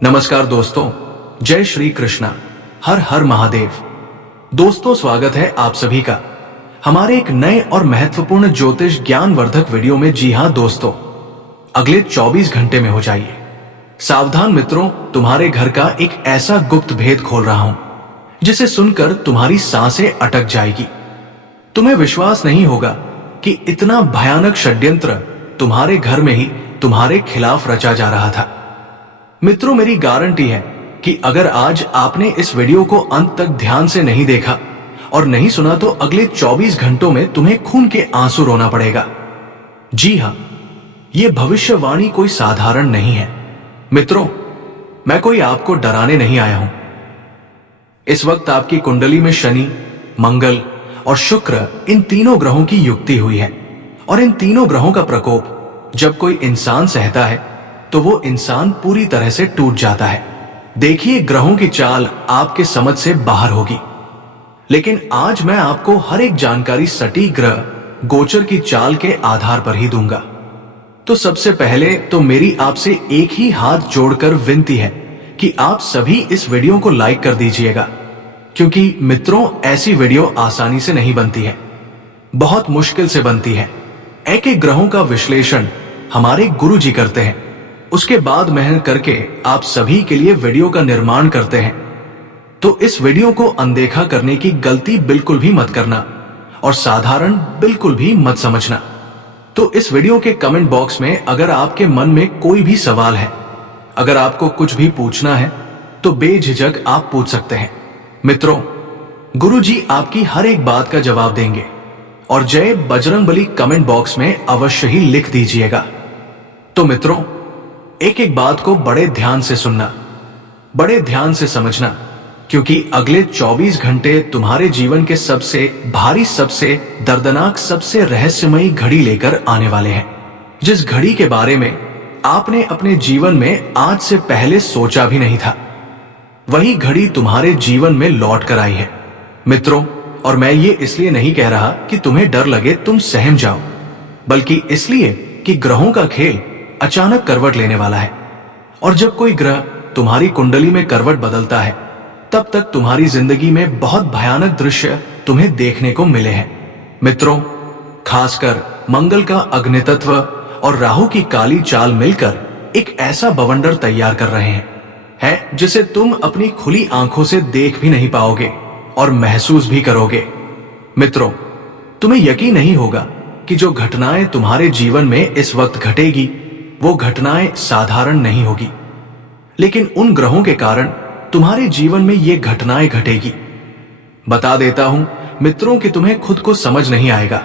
नमस्कार दोस्तों, जय श्री कृष्णा, हर हर महादेव। दोस्तों, स्वागत है आप सभी का हमारे एक नए और महत्वपूर्ण ज्योतिष ज्ञानवर्धक वीडियो में। जी हां दोस्तों, अगले 24 घंटे में हो जाइए सावधान मित्रों। तुम्हारे घर का एक ऐसा गुप्त भेद खोल रहा हूं जिसे सुनकर तुम्हारी सांसें अटक जाएगी। तुम्हें विश्वास नहीं होगा कि इतना भयानक षड्यंत्र तुम्हारे घर में ही तुम्हारे खिलाफ रचा जा रहा था। मित्रों, मेरी गारंटी है कि अगर आज आपने इस वीडियो को अंत तक ध्यान से नहीं देखा और नहीं सुना तो अगले 24 घंटों में तुम्हें खून के आंसू रोना पड़ेगा। जी हां, यह भविष्यवाणी कोई साधारण नहीं है मित्रों। मैं कोई आपको डराने नहीं आया हूं। इस वक्त आपकी कुंडली में शनि, मंगल और शुक्र, इन तीनों ग्रहों की युक्ति हुई है। और इन तीनों ग्रहों का प्रकोप जब कोई इंसान सहता है तो वो इंसान पूरी तरह से टूट जाता है। देखिए, ग्रहों की चाल आपके समझ से बाहर होगी, लेकिन आज मैं आपको हर एक जानकारी सटीक ग्रह गोचर की चाल के आधार पर ही दूंगा। तो सबसे पहले तो मेरी आपसे एक ही हाथ जोड़कर विनती है कि आप सभी इस वीडियो को लाइक कर दीजिएगा, क्योंकि मित्रों, ऐसी वीडियो आसानी से नहीं बनती है, बहुत मुश्किल से बनती है। एक एक ग्रहों का विश्लेषण हमारे गुरु जी करते हैं, उसके बाद मेहनत करके आप सभी के लिए वीडियो का निर्माण करते हैं। तो इस वीडियो को अनदेखा करने की गलती बिल्कुल भी मत करना और साधारण बिल्कुल भी मत समझना। तो इस वीडियो के कमेंट बॉक्स में अगर आपके मन में कोई भी सवाल है, अगर आपको कुछ भी पूछना है तो बेझिझक आप पूछ सकते हैं। मित्रों, गुरु जी आपकी हर एक बात का जवाब देंगे। और जय बजरंगबली कमेंट बॉक्स में अवश्य ही लिख दीजिएगा। तो मित्रों, एक एक बात को बड़े ध्यान से सुनना, बड़े ध्यान से समझना, क्योंकि अगले 24 घंटे तुम्हारे जीवन के सबसे भारी, सबसे दर्दनाक, सबसे रहस्यमयी घड़ी लेकर आने वाले हैं। जिस घड़ी के बारे में आपने अपने जीवन में आज से पहले सोचा भी नहीं था, वही घड़ी तुम्हारे जीवन में लौट कर आई है मित्रों। और मैं ये इसलिए नहीं कह रहा कि तुम्हें डर लगे, तुम सहम जाओ, बल्कि इसलिए कि ग्रहों का खेल अचानक करवट लेने वाला है। और जब कोई ग्रह तुम्हारी कुंडली में करवट बदलता है, तब तक तुम्हारी जिंदगी में बहुत भयानक दृश्य तुम्हें देखने को मिले हैं मित्रों। खासकर मंगल का अग्नितत्व और राहु की काली चाल मिलकर एक ऐसा बवंडर तैयार कर रहे हैं जिसे तुम अपनी खुली आंखों से देख भी नहीं पाओगे और महसूस भी करोगे। मित्रों, तुम्हें यकीन नहीं होगा कि जो घटनाएं तुम्हारे जीवन में इस वक्त घटेगी, वो घटनाएं साधारण नहीं होगी, लेकिन उन ग्रहों के कारण तुम्हारे जीवन में ये घटनाएं घटेगी। बता देता हूं मित्रों कि तुम्हें खुद को समझ नहीं आएगा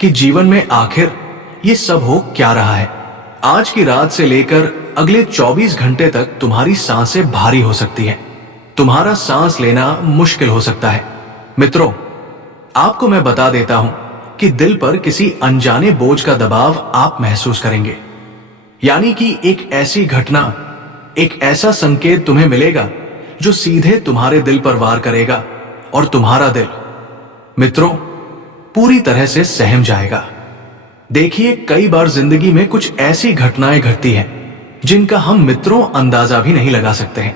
कि जीवन में आखिर ये सब हो क्या रहा है। आज की रात से लेकर अगले 24 घंटे तक तुम्हारी सांसें भारी हो सकती हैं, तुम्हारा सांस लेना मुश्किल हो सकता है। मित्रों, आपको मैं बता देता हूं कि दिल पर किसी अनजाने बोझ का दबाव आप महसूस करेंगे। यानी कि एक ऐसी घटना, एक ऐसा संकेत तुम्हें मिलेगा जो सीधे तुम्हारे दिल पर वार करेगा और तुम्हारा दिल मित्रों पूरी तरह से सहम जाएगा। देखिए, कई बार जिंदगी में कुछ ऐसी घटनाएं घटती हैं जिनका हम मित्रों अंदाजा भी नहीं लगा सकते हैं।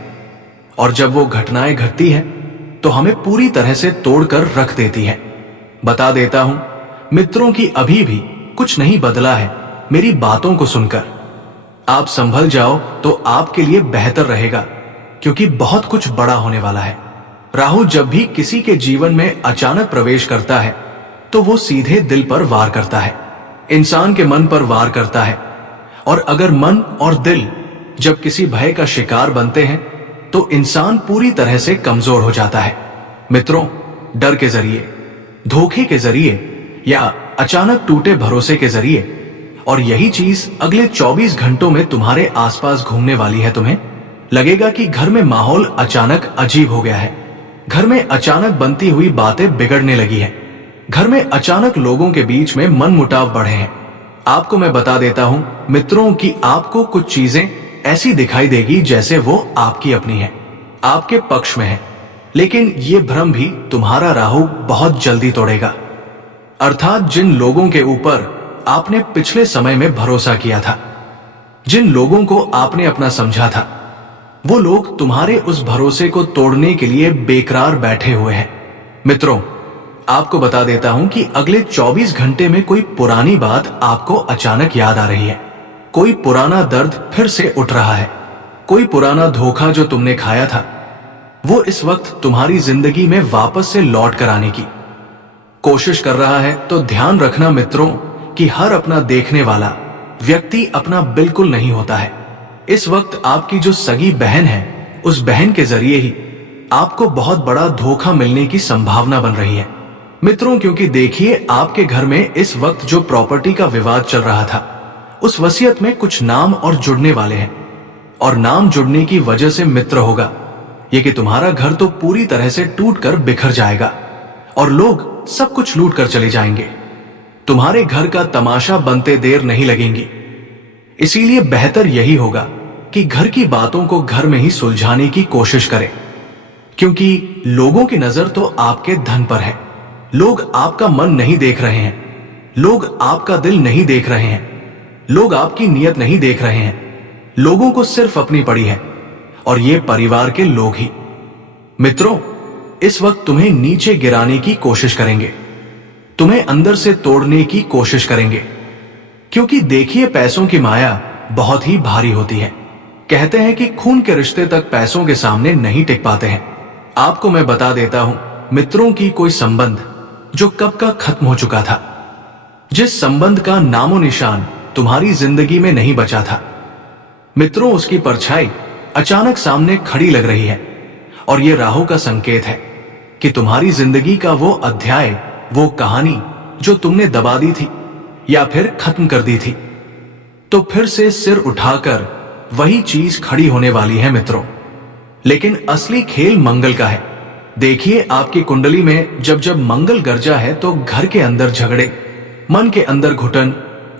और जब वो घटनाएं घटती हैं तो हमें पूरी तरह से तोड़कर रख देती हैं। बता देता हूं मित्रों कि अभी भी कुछ नहीं बदला है। मेरी बातों को सुनकर आप संभल जाओ तो आपके लिए बेहतर रहेगा, क्योंकि बहुत कुछ बड़ा होने वाला है। राहु जब भी किसी के जीवन में अचानक प्रवेश करता है तो वो सीधे दिल पर वार करता है, इंसान के मन पर वार करता है। और अगर मन और दिल जब किसी भय का शिकार बनते हैं तो इंसान पूरी तरह से कमजोर हो जाता है मित्रों। डर के जरिए, धोखे के जरिए या अचानक टूटे भरोसे के जरिए। और यही चीज अगले 24 घंटों में तुम्हारे आसपास घूमने वाली है। तुम्हें लगेगा कि घर में माहौल अचानक अजीब हो गया है, घर में अचानक बनती हुई बातें बिगड़ने लगी हैं, घर में अचानक लोगों के बीच में मनमुटाव बढ़े हैं। आपको मैं बता देता हूं मित्रों कि आपको कुछ चीजें ऐसी दिखाई देगी जैसे वो आपकी अपनी है, आपके पक्ष में है, लेकिन ये भ्रम भी तुम्हारा राहु बहुत जल्दी तोड़ेगा। अर्थात जिन लोगों के ऊपर आपने पिछले समय में भरोसा किया था, जिन लोगों को आपने अपना समझा था, वो लोग तुम्हारे उस भरोसे को तोड़ने के लिए बेकरार बैठे हुए हैं। मित्रों, आपको बता देता हूं कि अगले 24 घंटे में कोई पुरानी बात आपको अचानक याद आ रही है। कोई पुराना दर्द फिर से उठ रहा है। कोई पुराना धोखा जो तुमने खाया था, वो इस वक्त तुम्हारी जिंदगी में वापस से लौट कर आने की कोशिश कर रहा है। तो ध्यान रखना मित्रों कि हर अपना देखने वाला व्यक्ति अपना बिल्कुल नहीं होता है। इस वक्त आपकी जो सगी बहन है, उस बहन के जरिए ही आपको बहुत बड़ा धोखा मिलने की संभावना बन रही है मित्रों। क्योंकि देखिए, आपके घर में इस वक्त जो प्रॉपर्टी का विवाद चल रहा था, उस वसीयत में कुछ नाम और जुड़ने वाले हैं। और नाम जुड़ने की वजह से मित्र होगा ये कि तुम्हारा घर तो पूरी तरह से टूटकर बिखर जाएगा और लोग सब कुछ लूट कर चले जाएंगे। तुम्हारे घर का तमाशा बनते देर नहीं लगेंगी। इसीलिए बेहतर यही होगा कि घर की बातों को घर में ही सुलझाने की कोशिश करें। क्योंकि लोगों की नजर तो आपके धन पर है। लोग आपका मन नहीं देख रहे हैं, लोग आपका दिल नहीं देख रहे हैं, लोग आपकी नीयत नहीं देख रहे हैं। लोगों को सिर्फ अपनी पड़ी है, और ये परिवार के लोग ही। मित्रों, इस वक्त तुम्हें नीचे गिराने की कोशिश करेंगे, तुम्हें अंदर से तोड़ने की कोशिश करेंगे। क्योंकि देखिए, पैसों की माया बहुत ही भारी होती है। कहते हैं कि खून के रिश्ते तक पैसों के सामने नहीं टिक पाते हैं। आपको मैं बता देता हूं मित्रों की कोई संबंध जो कब का खत्म हो चुका था, जिस संबंध का नामो निशान तुम्हारी जिंदगी में नहीं बचा था मित्रों, उसकी परछाई अचानक सामने खड़ी लग रही है। और यह राहु का संकेत है कि तुम्हारी जिंदगी का वो अध्याय, वो कहानी जो तुमने दबा दी थी या फिर खत्म कर दी थी, तो फिर से सिर उठाकर वही चीज खड़ी होने वाली है मित्रों। लेकिन असली खेल मंगल का है। देखिए, आपकी कुंडली में जब जब मंगल गर्जा है तो घर के अंदर झगड़े, मन के अंदर घुटन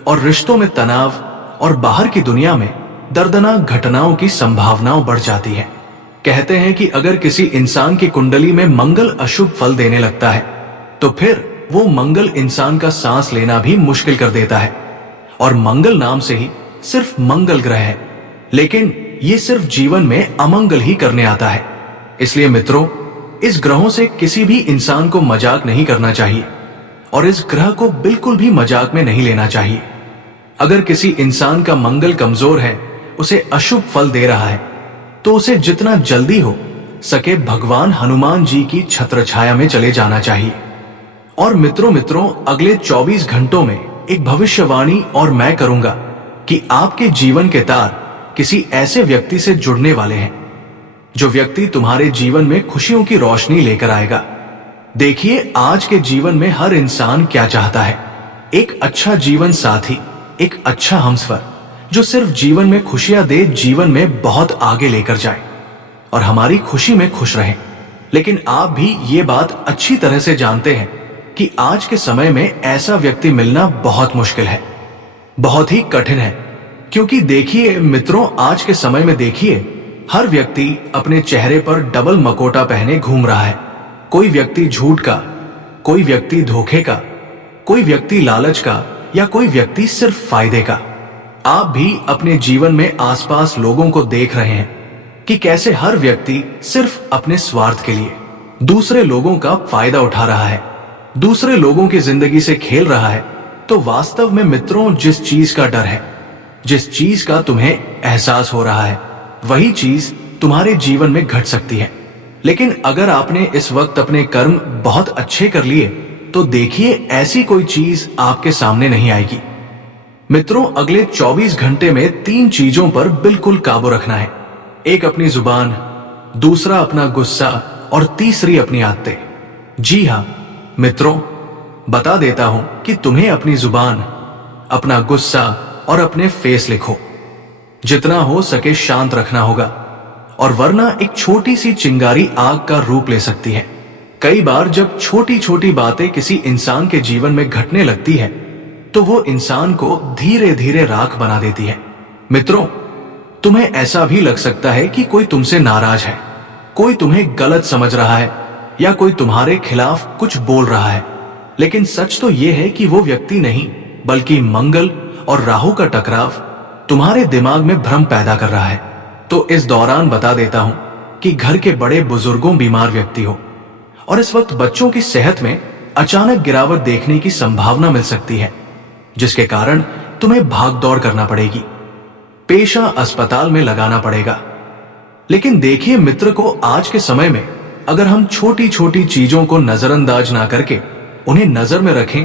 और रिश्तों में तनाव और बाहर की दुनिया में दर्दनाक घटनाओं की संभावनाओं बढ़ जाती है। कहते हैं कि अगर किसी इंसान की कुंडली में मंगल अशुभ फल देने लगता है तो फिर वो मंगल इंसान का सांस लेना भी मुश्किल कर देता है। और मंगल नाम से ही सिर्फ मंगल ग्रह है, लेकिन ये सिर्फ जीवन में अमंगल ही करने आता है। इसलिए मित्रों, इस ग्रहों से किसी भी इंसान को मजाक नहीं करना चाहिए और इस ग्रह को बिल्कुल भी मजाक में नहीं लेना चाहिए। अगर किसी इंसान का मंगल कमजोर है, उसे अशुभ फल दे रहा है, तो उसे जितना जल्दी हो सके भगवान हनुमान जी की छत्र छाया में चले जाना चाहिए। और मित्रों, अगले 24 घंटों में एक भविष्यवाणी और मैं करूंगा कि आपके जीवन के तार किसी ऐसे व्यक्ति से जुड़ने वाले हैं, जो व्यक्ति तुम्हारे जीवन में खुशियों की रोशनी लेकर आएगा। देखिए, आज के जीवन में हर इंसान क्या चाहता है? एक अच्छा जीवन साथी, एक अच्छा हमसफर जो सिर्फ जीवन में खुशियां दे, जीवन में बहुत आगे लेकर जाए और हमारी खुशी में खुश रहे। लेकिन आप भी ये बात अच्छी तरह से जानते हैं कि आज के समय में ऐसा व्यक्ति मिलना बहुत मुश्किल है, बहुत ही कठिन है। क्योंकि देखिए मित्रों, आज के समय में देखिए, हर व्यक्ति अपने चेहरे पर डबल मकोटा पहने घूम रहा है। कोई व्यक्ति झूठ का, कोई व्यक्ति धोखे का, कोई व्यक्ति लालच का, या कोई व्यक्ति सिर्फ फायदे का। आप भी अपने जीवन में आसपास लोगों को देख रहे हैं कि कैसे हर व्यक्ति सिर्फ अपने स्वार्थ के लिए दूसरे लोगों का फायदा उठा रहा है, दूसरे लोगों की जिंदगी से खेल रहा है। तो वास्तव में मित्रों, जिस चीज का डर है, जिस चीज का तुम्हें एहसास हो रहा है, वही चीज तुम्हारे जीवन में घट सकती है। लेकिन अगर आपने इस वक्त अपने कर्म बहुत अच्छे कर लिए तो देखिए, ऐसी कोई चीज आपके सामने नहीं आएगी। मित्रों, अगले 24 घंटे में 3 चीजों पर बिल्कुल काबू रखना है। एक अपनी जुबान, दूसरा अपना गुस्सा और तीसरी अपनी आदतें। जी हाँ मित्रों, बता देता हूं कि तुम्हें अपनी जुबान, अपना गुस्सा और अपने फेस लिखो जितना हो सके शांत रखना होगा, और वरना एक छोटी सी चिंगारी आग का रूप ले सकती है। कई बार जब छोटी छोटी बातें किसी इंसान के जीवन में घटने लगती है तो वो इंसान को धीरे धीरे राख बना देती है। मित्रों, तुम्हें ऐसा भी लग सकता है कि कोई तुमसे नाराज है, कोई तुम्हें गलत समझ रहा है या कोई तुम्हारे खिलाफ कुछ बोल रहा है। लेकिन सच तो यह है कि वो व्यक्ति नहीं, बल्कि मंगल और राहु का टकराव तुम्हारे दिमाग में भ्रम पैदा कर रहा है। तो इस दौरान बता देता हूं कि घर के बड़े बुजुर्गों बीमार व्यक्ति हो और इस वक्त बच्चों की सेहत में अचानक गिरावट देखने की संभावना मिल सकती है, जिसके कारण तुम्हें भाग दौड़ करना पड़ेगी, पेशा अस्पताल में लगाना पड़ेगा। लेकिन देखिए मित्र को, आज के समय में अगर हम छोटी छोटी चीजों को नजरअंदाज ना करके उन्हें नजर में रखें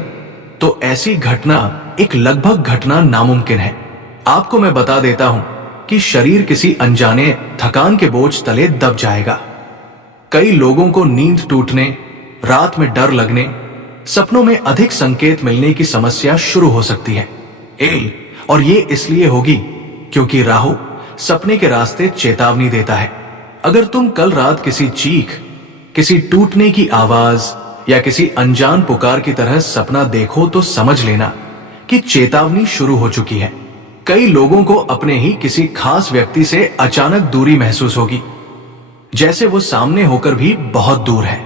तो ऐसी घटना, एक लगभग घटना नामुमकिन है। आपको मैं बता देता हूं कि शरीर किसी अनजाने थकान के बोझ तले दब जाएगा। कई लोगों को नींद टूटने, रात में डर लगने, सपनों में अधिक संकेत मिलने की समस्या शुरू हो सकती है। और ये इसलिए होगी क्योंकि राहु सपने के रास्ते चेतावनी देता है। अगर तुम कल रात किसी चीख, किसी टूटने की आवाज या किसी अनजान पुकार की तरह सपना देखो तो समझ लेना कि चेतावनी शुरू हो चुकी है। कई लोगों को अपने ही किसी खास व्यक्ति से अचानक दूरी महसूस होगी, जैसे वो सामने होकर भी बहुत दूर है।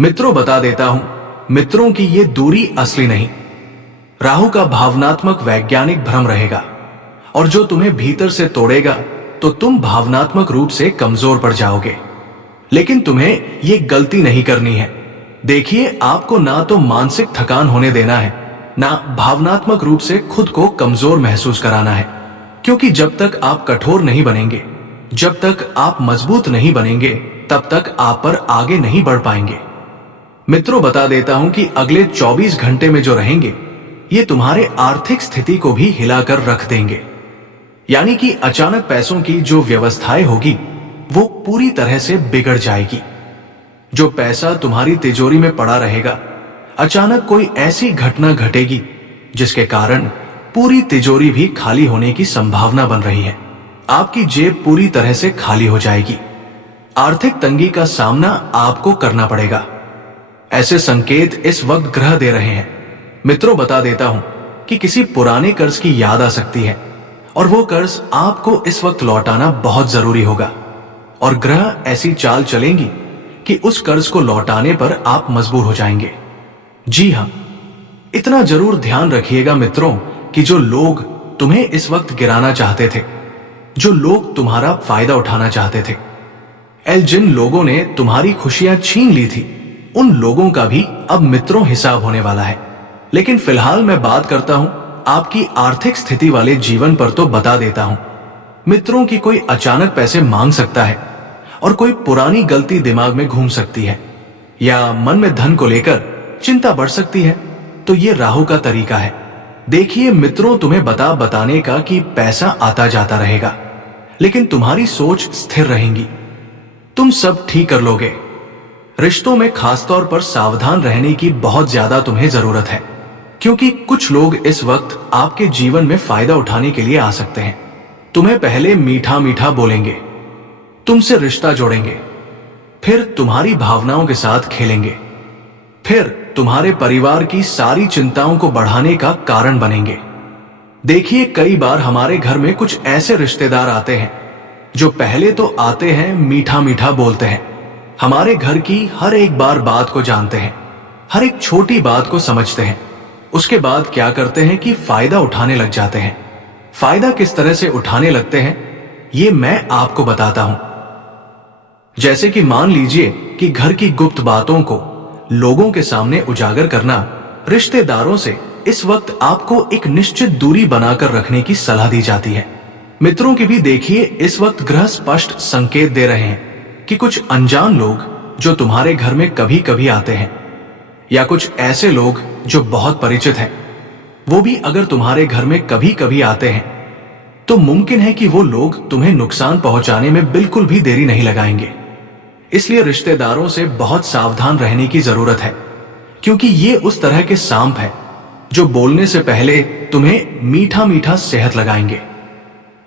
मित्रों, बता देता हूं, मित्रों की ये दूरी असली नहीं, राहु का भावनात्मक वैज्ञानिक भ्रम रहेगा, और जो तुम्हें भीतर से तोड़ेगा तो तुम भावनात्मक रूप से कमजोर पड़ जाओगे। लेकिन तुम्हें ये गलती नहीं करनी है। देखिए, आपको ना तो मानसिक थकान होने देना है, ना भावनात्मक रूप से खुद को कमजोर महसूस कराना है, क्योंकि जब तक आप कठोर नहीं बनेंगे, जब तक आप मजबूत नहीं बनेंगे, तब तक आप पर आगे नहीं बढ़ पाएंगे। मित्रों, बता देता हूं कि अगले 24 घंटे में जो रहेंगे, ये तुम्हारे आर्थिक स्थिति को भी हिलाकर रख देंगे। यानी कि अचानक पैसों की जो व्यवस्थाएं होगी वो पूरी तरह से बिगड़ जाएगी। जो पैसा तुम्हारी तिजोरी में पड़ा रहेगा, अचानक कोई ऐसी घटना घटेगी जिसके कारण पूरी तिजोरी भी खाली होने की संभावना बन रही है। आपकी जेब पूरी तरह से खाली हो जाएगी। आर्थिक तंगी का सामना आपको करना पड़ेगा। ऐसे संकेत इस वक्त ग्रह दे रहे हैं। मित्रों, बता देता हूं कि किसी पुराने कर्ज की याद आ सकती है और वो कर्ज आपको इस वक्त लौटाना बहुत जरूरी होगा, और ग्रह ऐसी चाल चलेंगी कि उस कर्ज को लौटाने पर आप मजबूर हो जाएंगे। जी हां, इतना जरूर ध्यान रखिएगा मित्रों कि जो लोग तुम्हें इस वक्त गिराना चाहते थे, जो लोग तुम्हारा फायदा उठाना चाहते थे, जिन लोगों ने तुम्हारी खुशियां छीन ली थी, उन लोगों का भी अब मित्रों हिसाब होने वाला है। लेकिन फिलहाल मैं बात करता हूं आपकी आर्थिक स्थिति वाले जीवन पर, तो बता देता हूं मित्रों की कोई अचानक पैसे मांग सकता है, और कोई पुरानी गलती दिमाग में घूम सकती है, या मन में धन को लेकर चिंता बढ़ सकती है। तो ये राहु का तरीका है। देखिए मित्रों, तुम्हें बताने का कि पैसा आता जाता रहेगा, लेकिन तुम्हारी सोच स्थिर रहेगी, तुम सब ठीक कर लोगे। रिश्तों में खासतौर पर सावधान रहने की बहुत ज्यादा तुम्हें जरूरत है, क्योंकि कुछ लोग इस वक्त आपके जीवन में फायदा उठाने के लिए आ सकते हैं। तुम्हें पहले मीठा मीठा बोलेंगे, तुमसे रिश्ता जोड़ेंगे, फिर तुम्हारी भावनाओं के साथ खेलेंगे, फिर तुम्हारे परिवार की सारी चिंताओं को बढ़ाने का कारण बनेंगे। देखिए, कई बार हमारे घर में कुछ ऐसे रिश्तेदार आते हैं जो पहले तो आते हैं, मीठा मीठा बोलते हैं, हमारे घर की हर एक बात को जानते हैं, हर एक छोटी बात को समझते हैं। उसके बाद क्या करते हैं कि फायदा उठाने लग जाते हैं। फायदा किस तरह से उठाने लगते हैं, ये मैं आपको बताता हूं। जैसे कि मान लीजिए कि घर की गुप्त बातों को लोगों के सामने उजागर करना, रिश्तेदारों से इस वक्त आपको एक निश्चित दूरी बनाकर रखने की सलाह दी जाती है। मित्रों की भी देखिए, इस वक्त ग्रह स्पष्ट संकेत दे रहे हैं कि कुछ अनजान लोग जो तुम्हारे घर में कभी कभी आते हैं, या कुछ ऐसे लोग जो बहुत परिचित हैं, वो भी अगर तुम्हारे घर में कभी कभी आते हैं तो मुमकिन है कि वो लोग तुम्हें नुकसान पहुंचाने में बिल्कुल भी देरी नहीं लगाएंगे। इसलिए रिश्तेदारों से बहुत सावधान रहने की जरूरत है, क्योंकि ये उस तरह के सांप हैं जो बोलने से पहले तुम्हें मीठा मीठा सेहत लगाएंगे,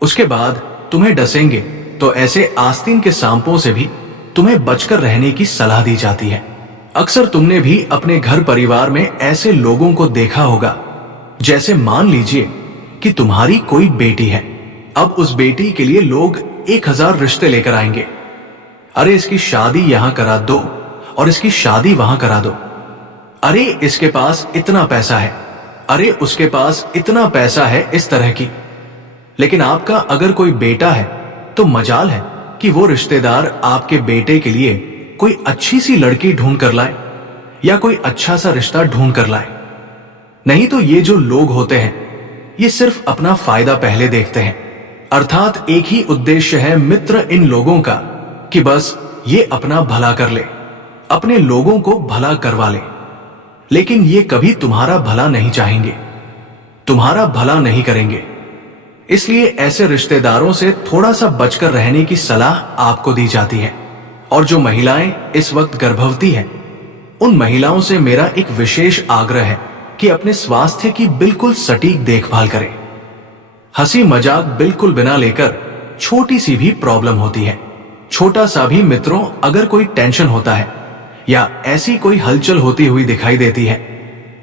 उसके बाद तुम्हें डसेंगे। तो ऐसे आस्तीन के सांपों से भी तुम्हें बचकर रहने की सलाह दी जाती है। अक्सर तुमने भी अपने घर परिवार में ऐसे लोगों को देखा होगा। जैसे मान लीजिए कि तुम्हारी कोई बेटी है, अब उस बेटी के लिए लोग 1000 रिश्ते लेकर आएंगे। अरे इसकी शादी यहां करा दो, और इसकी शादी वहां करा दो। अरे इसके पास इतना पैसा है, अरे उसके पास इतना पैसा है, इस तरह की। लेकिन आपका अगर कोई बेटा है तो मजाल है कि वो रिश्तेदार आपके बेटे के लिए कोई अच्छी सी लड़की ढूंढ कर लाए या कोई अच्छा सा रिश्ता ढूंढ कर लाए। नहीं तो ये जो लोग होते हैं ये सिर्फ अपना फायदा पहले देखते हैं, अर्थात एक ही उद्देश्य है मित्र इन लोगों का कि बस ये अपना भला कर ले, अपने लोगों को भला करवा ले। लेकिन ये कभी तुम्हारा भला नहीं चाहेंगे, तुम्हारा भला नहीं करेंगे। इसलिए ऐसे रिश्तेदारों से थोड़ा सा बचकर रहने की सलाह आपको दी जाती है। और जो महिलाएं इस वक्त गर्भवती हैं, उन महिलाओं से मेरा एक विशेष आग्रह है कि अपने स्वास्थ्य की बिल्कुल सटीक देखभाल करें। हंसी मजाक बिल्कुल बिना लेकर छोटी सी भी प्रॉब्लम होती है, छोटा सा भी मित्रों अगर कोई टेंशन होता है या ऐसी कोई हलचल होती हुई दिखाई देती है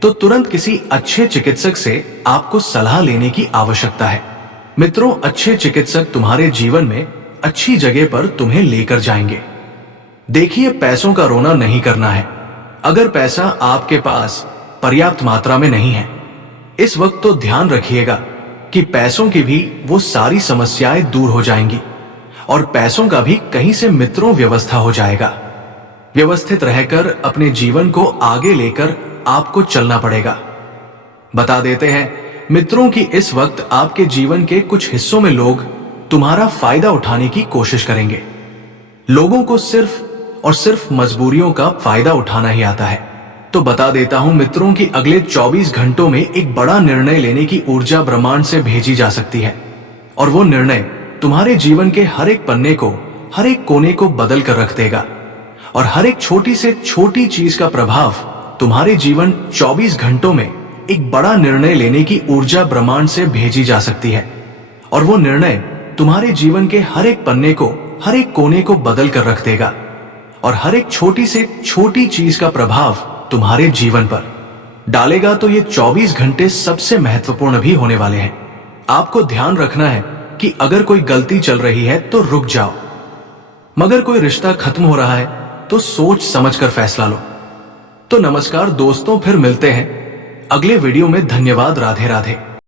तो तुरंत किसी अच्छे चिकित्सक से आपको सलाह लेने की आवश्यकता है। मित्रों, अच्छे चिकित्सक तुम्हारे जीवन में अच्छी जगह पर तुम्हें लेकर जाएंगे। देखिए, पैसों का रोना नहीं करना है। अगर पैसा आपके पास पर्याप्त मात्रा में नहीं है इस वक्त तो ध्यान रखिएगा कि पैसों की भी वो सारी समस्याएं दूर हो जाएंगी और पैसों का भी कहीं से मित्रों व्यवस्था हो जाएगा। व्यवस्थित रहकर अपने जीवन को आगे लेकर आपको चलना पड़ेगा। बता देते हैं मित्रों कि इस वक्त आपके जीवन के कुछ हिस्सों में लोग तुम्हारा फायदा उठाने की कोशिश करेंगे। लोगों को सिर्फ और सिर्फ मजबूरियों का फायदा उठाना ही आता है। तो बता देता हूं मित्रों कि अगले 24 घंटों में एक बड़ा निर्णय लेने की ऊर्जा ब्रह्मांड से भेजी जा सकती है और वो निर्णय तुम्हारे जीवन के हर एक पन्ने को, हर एक कोने को बदल कर रख देगा और हर एक छोटी से छोटी चीज का प्रभाव तुम्हारे जीवन 24 घंटों में एक बड़ा निर्णय लेने की ऊर्जा ब्रह्मांड से भेजी जा सकती है और वो निर्णय तुम्हारे जीवन के हर एक पन्ने को, हर एक कोने को बदल कर रख देगा और हर एक छोटी से छोटी चीज का प्रभाव तुम्हारे जीवन पर डालेगा। तो ये 24 घंटे सबसे महत्वपूर्ण भी होने वाले हैं। आपको ध्यान रखना है कि अगर कोई गलती चल रही है तो रुक जाओ, मगर कोई रिश्ता खत्म हो रहा है तो सोच समझकर फैसला लो। तो नमस्कार दोस्तों, फिर मिलते हैं अगले वीडियो में। धन्यवाद। राधे राधे।